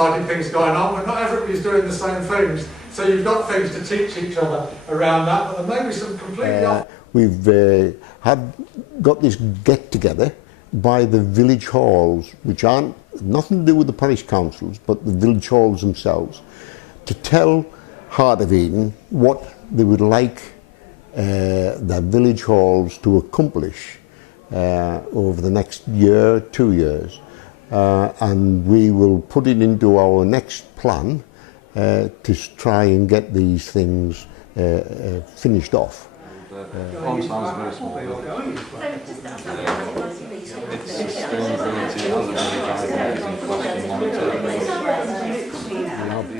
exciting things going on, but not everybody's doing the same things. So you've got things to teach each other around that, but there may be some completely We've got this get-together by the village halls, which aren't nothing to do with the parish councils, but the village halls themselves, to tell Heart of Eden what they would like their village halls to accomplish over the next year, 2 years. And we will put it into our next plan to try and get these things finished off. Our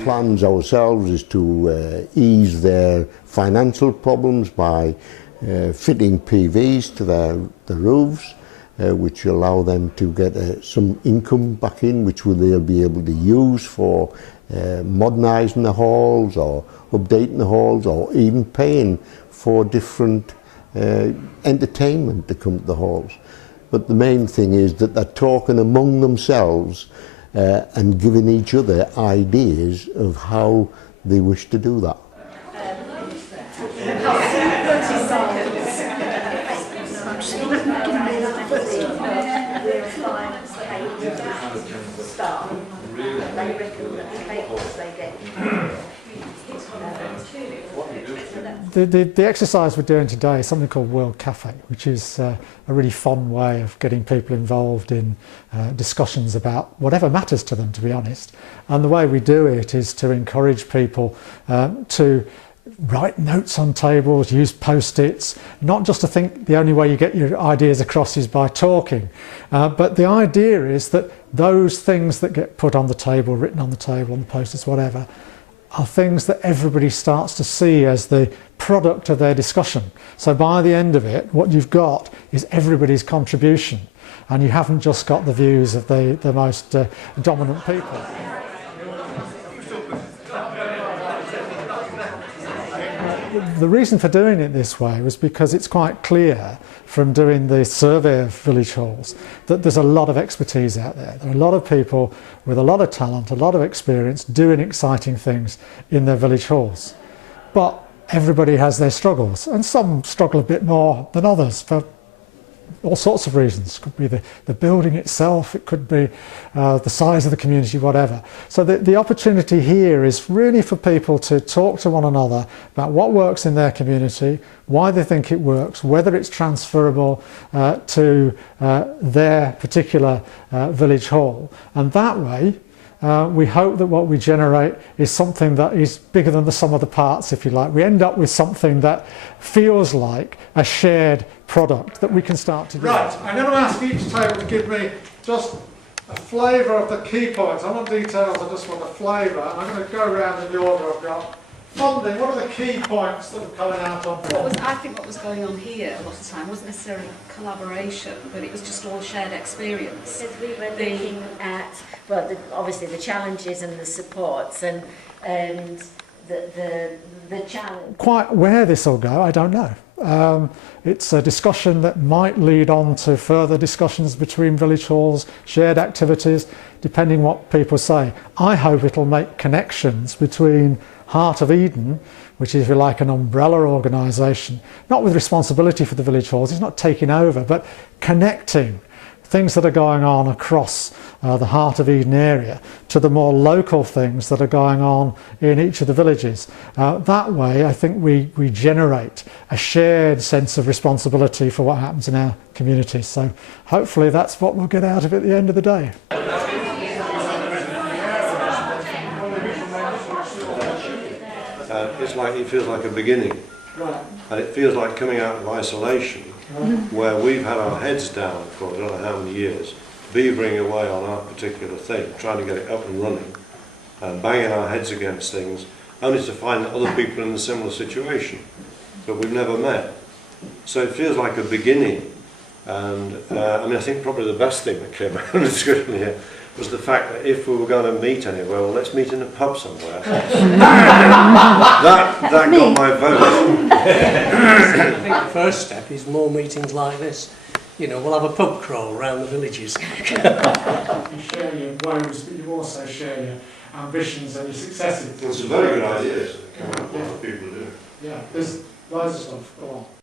plans ourselves is to ease their financial problems by fitting PVs to the roofs, which allow them to get some income back in, which they'll be able to use for modernising the halls or updating the halls, or even paying for different entertainment to come to the halls. But the main thing is that they're talking among themselves and giving each other ideas of how they wish to do that. The exercise we're doing today is something called World Cafe, which is a really fun way of getting people involved in discussions about whatever matters to them, to be honest. And the way we do it is to encourage people to write notes on tables, use post-its, not just to think the only way you get your ideas across is by talking, but the idea is that those things that get put on the table, written on the table, on the post-its, whatever, are things that everybody starts to see as the product of their discussion. So by the end of it, what you've got is everybody's contribution, and you haven't just got the views of the most dominant people. The reason for doing it this way was because it's quite clear from doing the survey of village halls that there's a lot of expertise out there. There are a lot of people with a lot of talent, a lot of experience doing exciting things in their village halls. But everybody has their struggles, and some struggle a bit more than others for all sorts of reasons. It could be the building itself, it could be the size of the community, whatever. So the opportunity here is really for people to talk to one another about what works in their community, why they think it works, whether it's transferable to their particular village hall. And that way, we hope that what we generate is something that is bigger than the sum of the parts, if you like. We end up with something that feels like a shared product that we can start to do. Right, I'm going to ask each table to give me just a flavour of the key points. I want details, I just want a flavour. And I'm going to go around in the order I've got. Funding, what are the key points that are coming out on funding? I think what was going on here a lot of the time wasn't necessarily collaboration, but it was just all shared experience. Because we were looking at, well, obviously the challenges and the supports, and the challenge. Quite where this will go, I don't know. It's a discussion that might lead on to further discussions between village halls, shared activities, depending what people say. I hope it'll make connections between Heart of Eden, which is, if you like, an umbrella organisation, not with responsibility for the village halls, it's not taking over, but connecting things that are going on across the Heart of Eden area to the more local things that are going on in each of the villages. That way, I think we generate a shared sense of responsibility for what happens in our communities. So hopefully that's what we'll get out of it at the end of the day. It feels like a beginning, and it feels like coming out of isolation, where we've had our heads down for I don't know how many years, beavering away on our particular thing, trying to get it up and running, and banging our heads against things, only to find other people in a similar situation, but we've never met. So it feels like a beginning, and I think probably the best thing that came out of the discussion here was the fact that if we were going to meet anywhere, well, let's meet in a pub somewhere. that got my vote. I think the first step is more meetings like this. you know, we'll have a pub crawl around the villages. You share your woes, but you also share your ambitions and your successes. It's a very good idea. Come up with what people do. Yeah, there's loads of stuff. Go on.